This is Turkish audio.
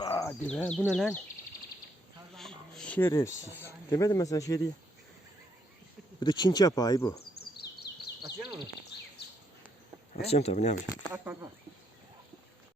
Hadi be, bu ne lan? Şerefsiz. Demedim ben sana şey diye. Bu da Çin çapağı bu. Açacaksın onu. Açacağım tabii, ne yapayım. Atma atma.